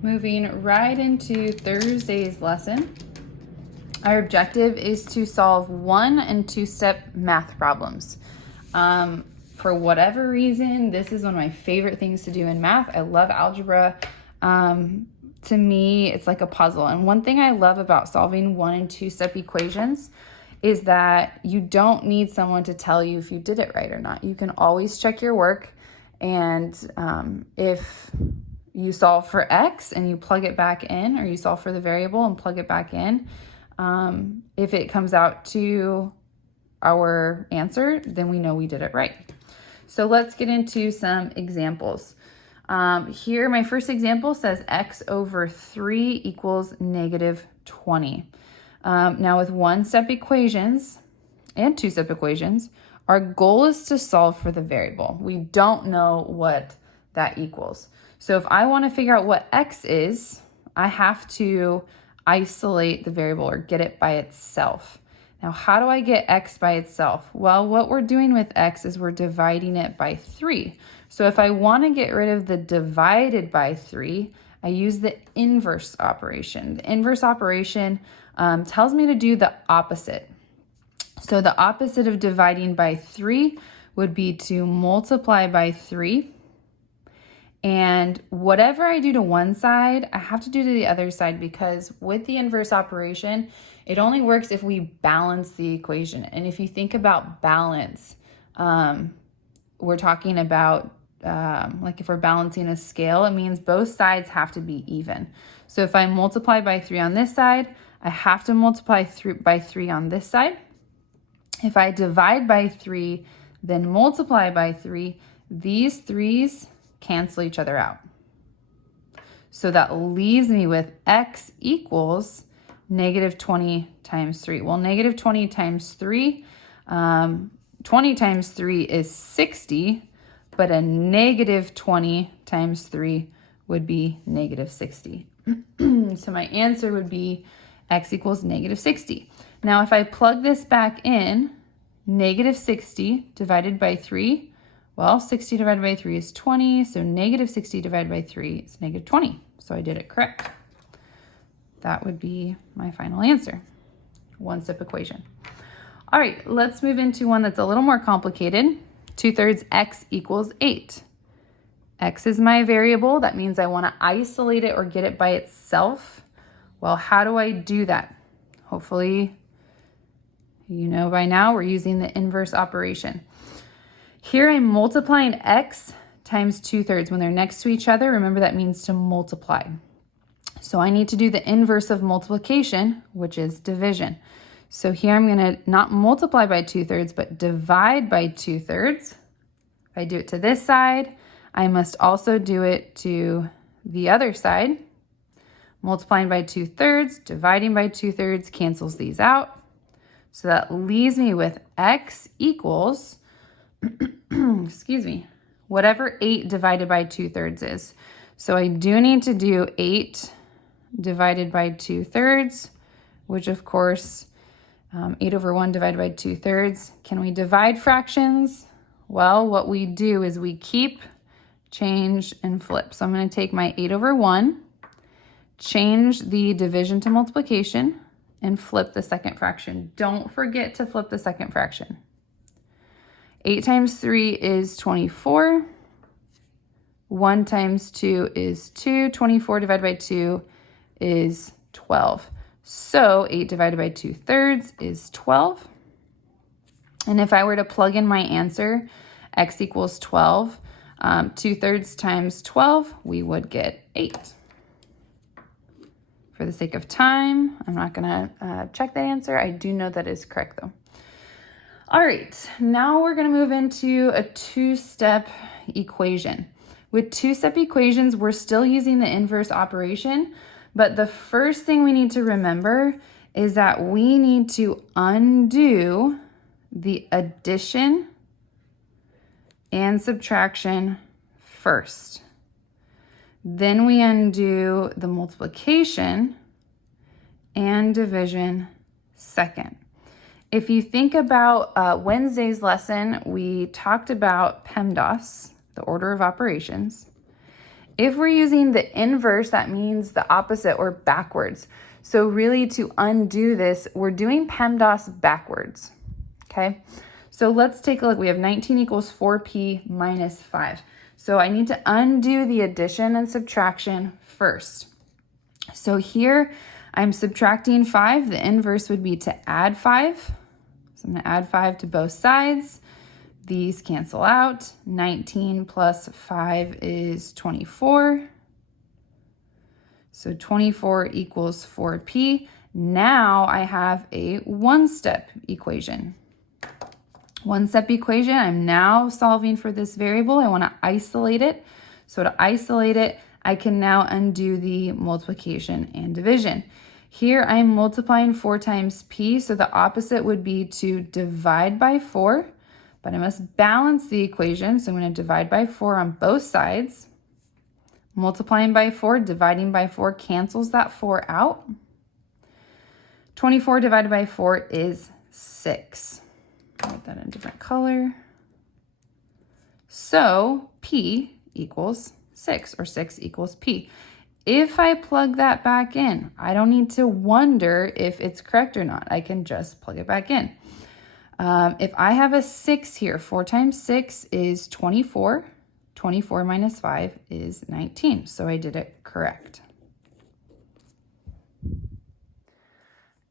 Moving right into Thursday's lesson. Our objective is to solve 1- and 2-step math problems. For whatever reason, this is one of my favorite things to do in math. I love algebra. To me, it's like a puzzle. And one thing I love about solving 1- and 2-step equations is that you don't need someone to tell you if you did it right or not. You can always check your work. And if you solve for x and you plug it back in, or you solve for the variable and plug it back in, if it comes out to our answer, then we know we did it right. So let's get into some examples. Here, my first example says x over 3 equals -20. Now with 1-step equations and 2-step equations, our goal is to solve for the variable. We don't know what that equals. So if I want to figure out what x is, I have to isolate the variable or get it by itself. Now, how do I get x by itself? Well, what we're doing with x is we're dividing it by 3. So if I want to get rid of the divided by 3, I use the inverse operation. The inverse operation tells me to do the opposite. So the opposite of dividing by 3 would be to multiply by 3. And whatever I do to one side, I have to do to the other side, because with the inverse operation, it only works if we balance the equation. And if you think about balance, we're talking about like if we're balancing a scale, it means both sides have to be even. So if I multiply by 3 on this side, I have to multiply by 3 on this side. If I divide by 3, then multiply by 3, these 3's cancel each other out. So that leaves me with x equals -20 times 3. Well, -20 times 3, 20 times 3 is 60, but a -20 times 3 would be -60. So my answer would be x equals -60. Now, if I plug this back in, -60 divided by 3, well, 60 divided by 3 is 20, so -60 divided by 3 is -20. So I did it correct. That would be my final answer. 1-step equation. All right, let's move into one that's a little more complicated. 2/3 x equals 8. X is my variable. That means I want to isolate it or get it by itself. Well, how do I do that? Hopefully, you know by now we're using the inverse operation. Here I'm multiplying x times 2/3. When they're next to each other, remember that means to multiply. So I need to do the inverse of multiplication, which is division. So here I'm going to not multiply by 2/3, but divide by 2/3. If I do it to this side, I must also do it to the other side. Multiplying by 2/3, dividing by 2/3 cancels these out. So that leaves me with x equals, excuse me, whatever 8 divided by 2/3 is. So I do need to do 8 divided by 2/3, which of course, 8 over 1 divided by 2/3. Can we divide fractions? Well, what we do is we keep, change, and flip. So I'm going to take my 8 over 1, change the division to multiplication, and flip the second fraction. Don't forget to flip the second fraction. 8 times 3 is 24. 1 times 2 is 2. 24 divided by 2 is 12. So 8 divided by 2/3 is 12. And if I were to plug in my answer, x equals 12, 2/3 times 12, we would get 8. For the sake of time, I'm not gonna check that answer. I do know that is correct though. All right, now we're gonna move into a 2-step equation. With 2-step equations, we're still using the inverse operation, but the first thing we need to remember is that we need to undo the addition and subtraction first. Then we undo the multiplication and division second. If you think about Wednesday's lesson, we talked about PEMDAS, the order of operations. If we're using the inverse, that means the opposite or backwards. So really to undo this, we're doing PEMDAS backwards, okay? So let's take a look. We have 19 equals 4p minus 5. So I need to undo the addition and subtraction first. So here I'm subtracting 5. The inverse would be to add 5. So I'm going to add 5 to both sides. These cancel out. 19 plus 5 is 24. So 24 equals 4p. Now I have a one-step equation. One-step equation, I'm now solving for this variable. I want to isolate it. So to isolate it, I can now undo the multiplication and division. Here I'm multiplying 4 times p, so the opposite would be to divide by 4, but I must balance the equation, so I'm going to divide by 4 on both sides. Multiplying by 4, dividing by 4 cancels that 4 out. 24 divided by 4 is 6. Write that in a different color. So p equals 6, or 6 equals p. If I plug that back in, I don't need to wonder if it's correct or not. I can just plug it back in. If I have a 6 here, 4 times 6 is 24. 24 minus 5 is 19. So I did it correct.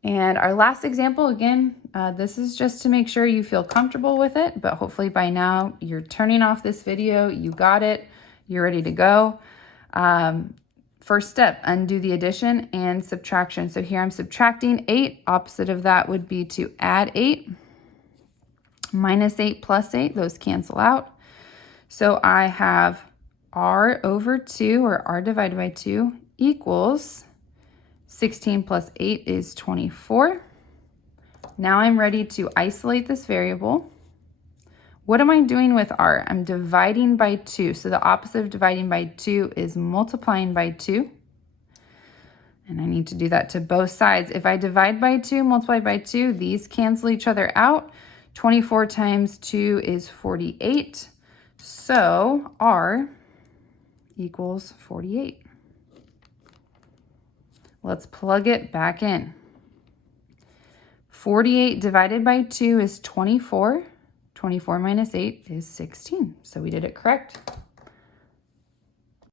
And our last example, again, this is just to make sure you feel comfortable with it, but hopefully by now you're turning off this video, you got it, you're ready to go. First step, undo the addition and subtraction. So here I'm subtracting 8. Opposite of that would be to add 8. Minus 8 plus 8, those cancel out. So I have r over 2, or r divided by 2, equals 16 plus 8 is 24. Now I'm ready to isolate this variable. What am I doing with r? I'm dividing by 2. So the opposite of dividing by 2 is multiplying by 2. And I need to do that to both sides. If I divide by 2, multiply by 2, these cancel each other out. 24 times 2 is 48. So r equals 48. Let's plug it back in. 48 divided by 2 is 24. 24 minus 8 is 16. So we did it correct.